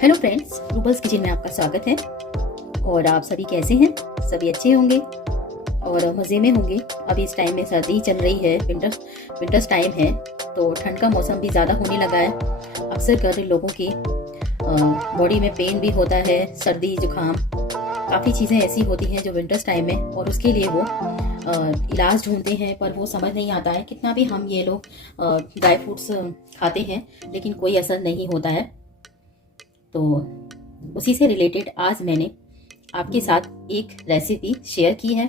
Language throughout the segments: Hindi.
हेलो फ्रेंड्स, रूबल्स किचन में आपका स्वागत है। और आप सभी कैसे हैं? सभी अच्छे होंगे और मज़े में होंगे। अभी इस टाइम में सर्दी चल रही है, विंटर्स टाइम है, तो ठंड का मौसम भी ज़्यादा होने लगा है। अक्सर कर लोगों की बॉडी में पेन भी होता है, सर्दी जुकाम, काफ़ी चीज़ें ऐसी होती हैं जो विंटर्स टाइम में, और उसके लिए वो इलाज ढूंढते हैं, पर वो समझ नहीं आता है। कितना भी हम ये लोग ड्राई फ्रूट्स खाते हैं, लेकिन कोई असर नहीं होता है। तो उसी से रिलेटेड आज मैंने आपके साथ एक रेसिपी शेयर की है।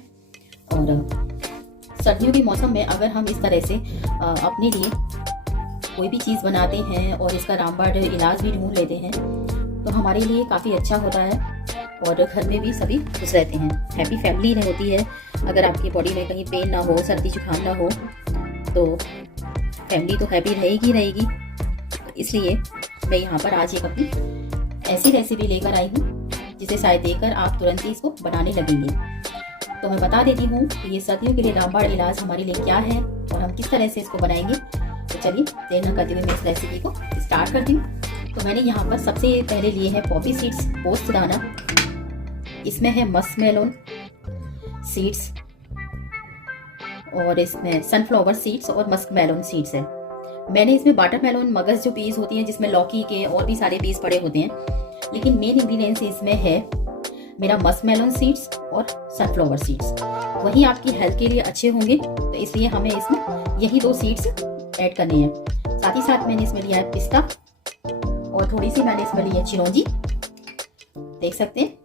और सर्दियों के मौसम में अगर हम इस तरह से अपने लिए कोई भी चीज़ बनाते हैं और इसका रामबाण इलाज भी ढूंढ लेते हैं, तो हमारे लिए काफ़ी अच्छा होता है और घर में भी सभी खुश रहते हैं। हैप्पी फैमिली होती है। अगर आपकी बॉडी में कहीं पेन ना हो, सर्दी जुकाम ना हो, तो फैमिली तो हैप्पी रहेगी। इसलिए मैं यहाँ पर आज एक अपनी ऐसी रेसिपी लेकर आई हूँ जिसे शायद देखकर आप तुरंत ही इसको बनाने लगेंगे। तो मैं बता देती हूँ कि ये सर्दियों के लिए रामबाण इलाज हमारे लिए क्या है और हम किस तरह से इसको बनाएंगे। तो चलिए देर न करते हुए मैं इस रेसिपी को स्टार्ट करती हूँ। तो मैंने यहाँ पर सबसे पहले लिए है पॉपी सीड्स, पोस्त दाना। इसमें है मस्कमेलन सीड्स और इसमें सनफ्लावर सीड्स और मस्कमेलन सीड्स है। मैंने इसमें वाटरमेलन मगज जो बीज होती हैं, जिसमें लौकी के और भी सारे बीज पड़े होते हैं, लेकिन मेन इंग्रेडिएंट्स इसमें है मेरा मस्कमेलन सीड्स और सनफ्लावर सीड्स। वही आपकी हेल्थ के लिए अच्छे होंगे, तो इसलिए हमें इसमें यही दो सीड्स ऐड करनी है। साथ ही साथ मैंने इसमें लिया है पिस्ता और थोड़ी सी मैंने इसमें ली है चिरौंजी, देख सकते हैं।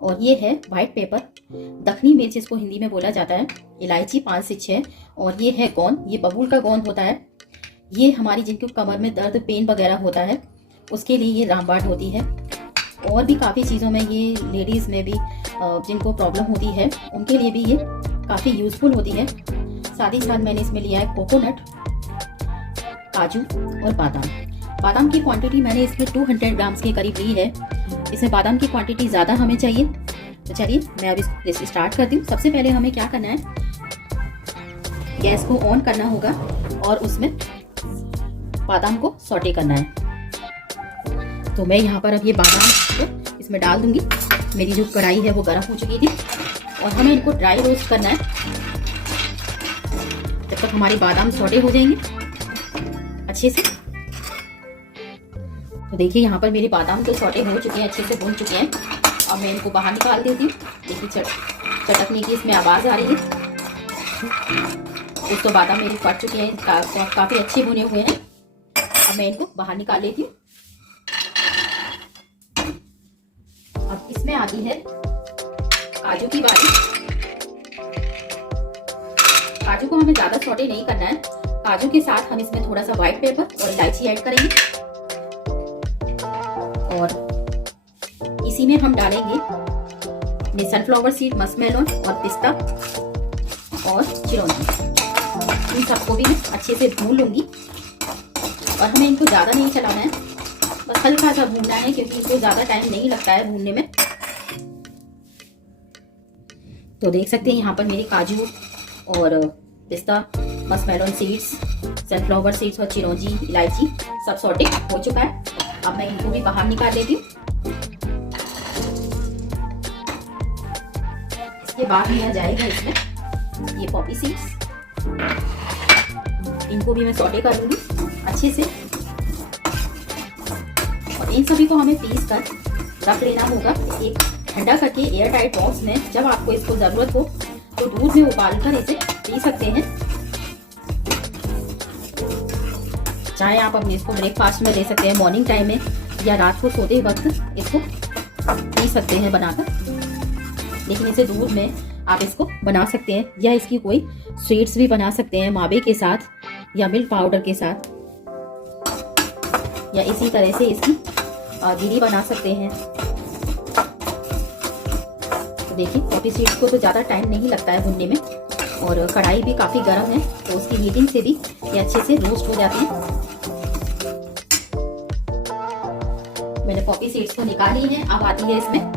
और ये है व्हाइट पेपर, दखनी मिर्च इसको हिंदी में बोला जाता है, इलायची 5 से 6, और ये है गोंद, ये बबूल का गोंद होता है। ये हमारी जिनको कमर में दर्द पेन वगैरह होता है उसके लिए ये रामबाण होती है। और भी काफ़ी चीज़ों में ये लेडीज़ में भी जिनको प्रॉब्लम होती है उनके लिए भी ये काफ़ी यूज़फुल होती है। साथ ही साथ मैंने इसमें लिया है कोकोनट, काजू और बादाम की क्वांटिटी मैंने इसमें 200 ग्राम्स के करीब ली है। इसमें बादाम की क्वांटिटी ज़्यादा हमें चाहिए। तो चलिए मैं अब इसको स्टार्ट करती हूँ। सबसे पहले हमें क्या करना है, गैस को ऑन करना होगा और उसमें बादाम को सौटे करना है। तो मैं यहाँ पर अब ये बादाम को इसमें डाल दूंगी। मेरी जो कढ़ाई है वो गर्म हो चुकी थी और हमें इनको ड्राई रोस्ट करना है जब तक हमारी बादाम सौटे हो जाएंगे अच्छे से। तो देखिए यहाँ पर मेरे बादाम तो सौटे हो चुके हैं, अच्छे से भून चुके हैं। अब मैं इनको बाहर निकाल देती हूँ। देखिए चटकने की इसमें आवाज़ आ रही है। कुछ तो बादाम मेरी फट चुके हैं, काफ़ी अच्छे भुने हुए हैं। अब मैं इनको बाहर निकाल लेती हूँ। अब इसमें आती है काजू की बारी। काजू को हमें ज्यादा सौटे नहीं करना है। काजू के साथ हम इसमें थोड़ा सा व्हाइट पेपर और इलायची ऐड करेंगे और इसी में हम डालेंगे अपने सनफ्लावर सीड, मस्कमेलन और पिस्ता और चिरौंजी। इन सबको भी मैं अच्छे से भून लूंगी और हमें इनको ज़्यादा नहीं चलाना है, बस हल्का सा भूनना है, क्योंकि इसको ज़्यादा टाइम नहीं लगता है भूनने में। तो देख सकते हैं यहाँ पर मेरे काजू और पिस्ता, मस्कमेलन सीड्स, सनफ्लावर सीड्स और चिरौंजी, इलायची सब सॉटे हो चुका है। अब मैं इनको भी बाहर निकाल लेती हूँ। इसके बाद लिया जाएगा इसमें ये पॉपी सीड्स, इनको भी मैं सॉटे कर लूंगी अच्छे से। और इन सभी को हमें पीस कर रख लेना होगा एक ठंडा करके एयर टाइट बॉक्स में। जब आपको इसको जरूरत हो तो दूध में उबाल कर इसे पी सकते हैं। चाहे आप अपने इसको ब्रेकफास्ट में ले सकते हैं मॉर्निंग टाइम में, या रात को सोते वक्त इसको पी सकते हैं बनाकर। लेकिन इसे दूध में आप इसको बना सकते हैं, या इसकी कोई स्वीट्स भी बना सकते हैं मावे के साथ या मिल्क पाउडर के साथ, या इसी तरह से इसकी गिरी बना सकते हैं। तो देखिए पॉपी सीड्स को तो ज़्यादा टाइम नहीं लगता है भुनने में, और कढ़ाई भी काफ़ी गर्म है, तो उसकी हीटिंग से भी ये अच्छे से रोस्ट हो जाते हैं। मैंने पॉपी सीड्स को निकाल ली है। अब आती है इसमें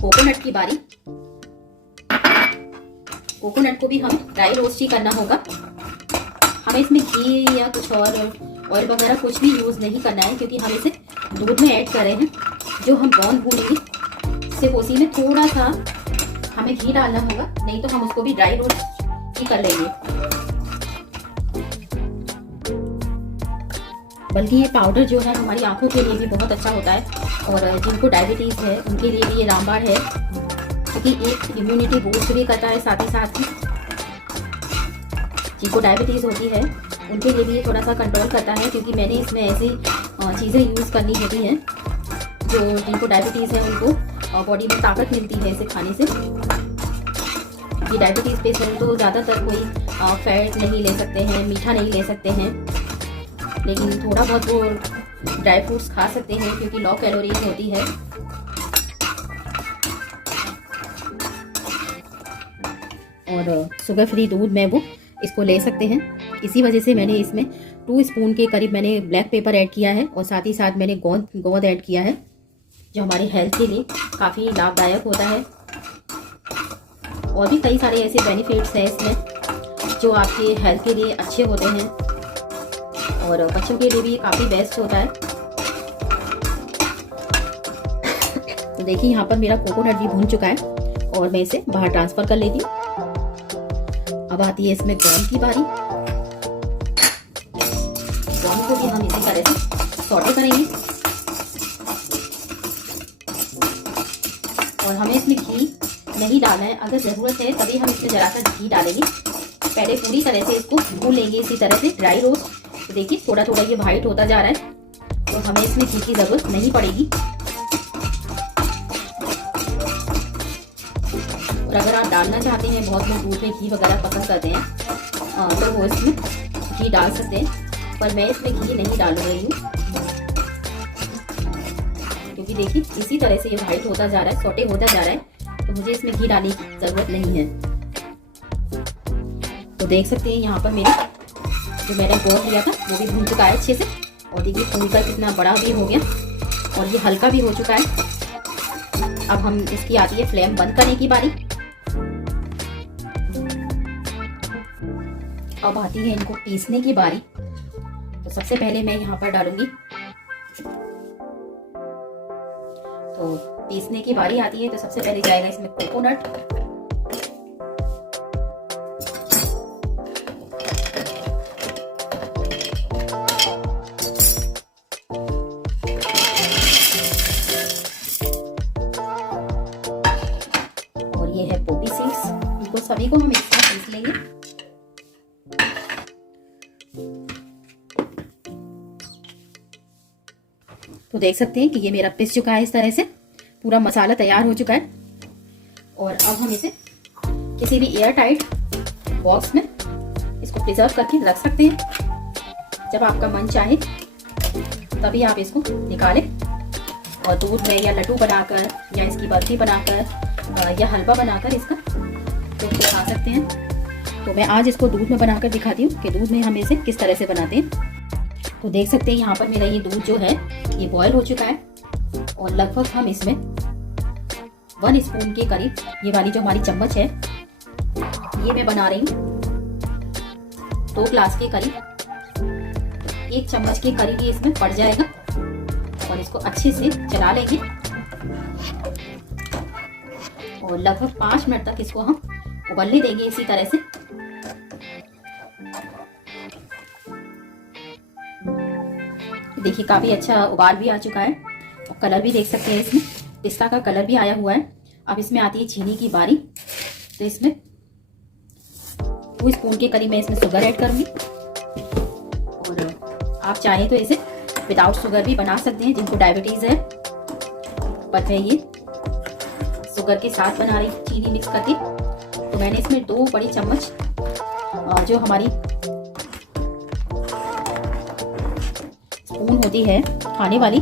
कोकोनट की बारी। कोकोनट को भी हमें ड्राई रोस्ट ही करना होगा। हमें इसमें घी या कुछ और ऑयल वगैरह कुछ भी यूज़ नहीं करना है, क्योंकि हम इसे दूध में ऐड कर रहे हैं। जो हम बॉन भूनेंगे सिर्फ उसी में थोड़ा सा हमें घी डालना होगा, नहीं तो हम उसको भी ड्राई रोस्ट ही कर लेंगे। बल्कि ये पाउडर जो है हमारी आंखों के लिए भी बहुत अच्छा होता है, और जिनको डायबिटीज़ है उनके लिए भी ये रामबाण है, क्योंकि एक इम्यूनिटी बूस्ट भी करता है साथ ही साथ ही। जिनको डायबिटीज़ होती है उनके लिए भी ये थोड़ा सा कंट्रोल करता है, क्योंकि मैंने इसमें ऐसी चीज़ें यूज़ करनी होती हैं जो जिनको डायबिटीज़ है उनको बॉडी में ताकत मिलती है इसे खाने से। ये डायबिटीज़ पेशेंट तो ज़्यादातर कोई फैट नहीं ले सकते हैं, मीठा नहीं ले सकते हैं, लेकिन थोड़ा बहुत वो ड्राई फ्रूट्स खा सकते हैं क्योंकि लो कैलोरीज होती है। और शुगर फ्री दूध में वो इसको ले सकते हैं। इसी वजह से मैंने इसमें 2 स्पून के करीब मैंने ब्लैक पेपर ऐड किया है, और साथ ही साथ मैंने गोंद ऐड किया है, जो हमारी हेल्थ के लिए काफ़ी लाभदायक होता है। और भी कई सारे ऐसे बेनिफिट्स हैं इसमें जो आपके हेल्थ के लिए अच्छे होते हैं, और बच्चों के लिए भी काफ़ी बेस्ट होता है। तो देखिए यहाँ पर मेरा कोकोनट भी भून चुका है, और मैं इसे बाहर ट्रांसफ़र कर लेती हूँ। अब आती है इसमें गोंद की बारी। गोंद को भी हम इसी तरह से सौटे करेंगे, और हमें इसमें घी नहीं डालना है। अगर ज़रूरत है तभी हम इसमें जरा सा घी डालेंगे। पहले पूरी तरह से इसको भून लेंगे इसी तरह से ड्राई रोस्ट। तो देखिए थोड़ा थोड़ा ये वाइट होता जा रहा है, तो हमें इसमें घी की ज़रूरत नहीं पड़ेगी। और अगर आप डालना चाहते हैं, बहुत लोग दूध में घी वगैरह पसंद करते हैं, तो वो इसमें घी डाल सकते हैं, पर मैं इसमें घी नहीं डाल रही हूँ, क्योंकि देखिए इसी तरह से ये वाइट होता जा रहा है, सौटे होता जा रहा है, तो मुझे इसमें घी डालने की ज़रूरत नहीं है। तो देख सकते हैं यहाँ पर मेरा जो मैंने गोंद लिया था वो भी भून चुका है अच्छे से, और देखिए फूलकर कितना बड़ा भी हो गया, और ये हल्का भी हो चुका है। अब हम इसकी आती है फ्लेम बंद करने की बारी। अब आती है इनको पीसने की बारी। तो सबसे पहले मैं यहाँ पर डालूंगी, तो पीसने की बारी आती है, तो सबसे पहले जाएगा इसमें कोकोनट। और ये है पोपी सीड्स, इनको सभी को हम एक साथ पीस लेंगे। तो देख सकते हैं कि ये मेरा पिस चुका है, इस तरह से पूरा मसाला तैयार हो चुका है। और अब हम इसे किसी भी एयर टाइट बॉक्स में इसको प्रिजर्व करके रख सकते हैं। जब आपका मन चाहे तभी आप इसको निकालें, और दूध में या लड्डू बनाकर या इसकी बर्फी बनाकर या हलवा बनाकर इसका तो खा सकते हैं। तो मैं आज इसको दूध में बनाकर दिखाती हूँ कि दूध में हम इसे किस तरह से बनाते हैं। तो देख सकते हैं यहाँ पर मेरा ये दूध जो है ये बॉयल हो चुका है, और लगभग हम इसमें 1 स्पून के करीब, ये वाली जो हमारी चम्मच है ये मैं बना रही हूँ 2 ग्लास के करीब, 1 चम्मच के करीब ये इसमें पड़ जाएगा। और इसको अच्छे से चला लेंगे, और लगभग 5 मिनट तक इसको हम उबलने देंगे इसी तरह से। देखिए काफ़ी अच्छा उबाल भी आ चुका है, और कलर भी देख सकते हैं इसमें पिस्ता का कलर भी आया हुआ है। अब इसमें आती है चीनी की बारी। तो इसमें 2 स्पून के करीब मैं इसमें शुगर ऐड करूँगी, और आप चाहें तो इसे विदाउट शुगर भी बना सकते हैं जिनको डायबिटीज़ है, पर मैं ये शुगर के साथ बना रही चीनी मिक्स करके। तो मैंने इसमें 2 बड़ी चम्मच जो हमारी स्पून होती है खाने वाली,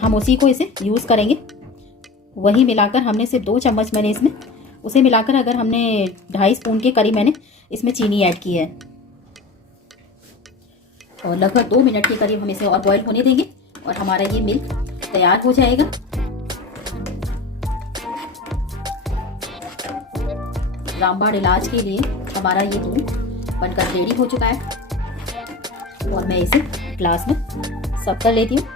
हम उसी को इसे यूज़ करेंगे। वही मिलाकर हमने सिर्फ 2 चम्मच मैंने इसमें उसे मिलाकर, अगर हमने 2.5 स्पून के करीब मैंने इसमें चीनी ऐड की है। और लगभग 2 मिनट के करीब हम इसे और बॉईल होने देंगे, और हमारा ये मिल्क तैयार हो जाएगा। रामबाण इलाज के लिए हमारा ये दूध बनकर रेडी हो चुका है, और मैं इसे ग्लास में सर्व कर लेती हूँ।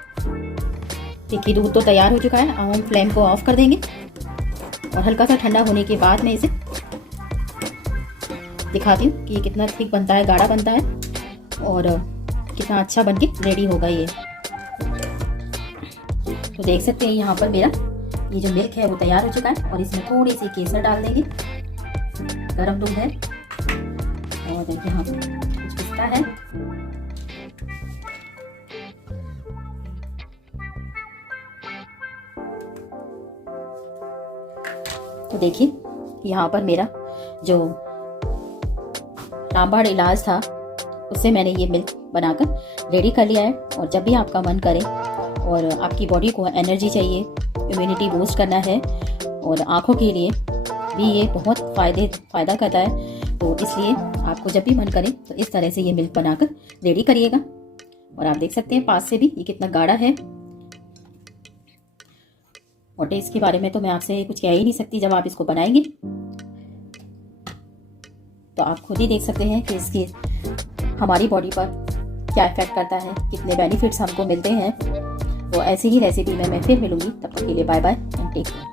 देखिए दूध तो तैयार हो चुका है। अब हम फ्लेम को ऑफ कर देंगे और हल्का सा ठंडा होने के बाद मैं इसे दिखाती हूँ कि ये कितना थिक बनता है, गाढ़ा बनता है और कितना अच्छा बनके रेडी होगा ये। तो देख सकते हैं यहाँ पर मेरा ये जो मिल्क है वो तैयार हो चुका है और इसमें थोड़ी सी केसर डाल देंगे। गरम दूध है और यहाँ पर कुछ पिस्ता है। तो देखिए यहाँ पर मेरा जो रामबाण इलाज था उससे मैंने ये मिल्क बनाकर रेडी कर लिया है। और जब भी आपका मन करे और आपकी बॉडी को एनर्जी चाहिए, इम्यूनिटी बूस्ट करना है और आँखों के लिए भी ये बहुत फ़ायदा करता है, तो इसलिए आपको जब भी मन करे तो इस तरह से ये मिल्क बनाकर रेडी करिएगा। और आप देख सकते हैं पास से भी ये कितना गाढ़ा है। और टेस्ट के बारे में तो मैं आपसे कुछ कह ही नहीं सकती। जब आप इसको बनाएंगे तो आप खुद ही देख सकते हैं कि इसके हमारी बॉडी पर क्या इफेक्ट करता है, कितने बेनिफिट्स हमको मिलते हैं। तो ऐसी ही रेसिपी में मैं फिर मिलूंगी। तब तक के लिए bye bye and take care.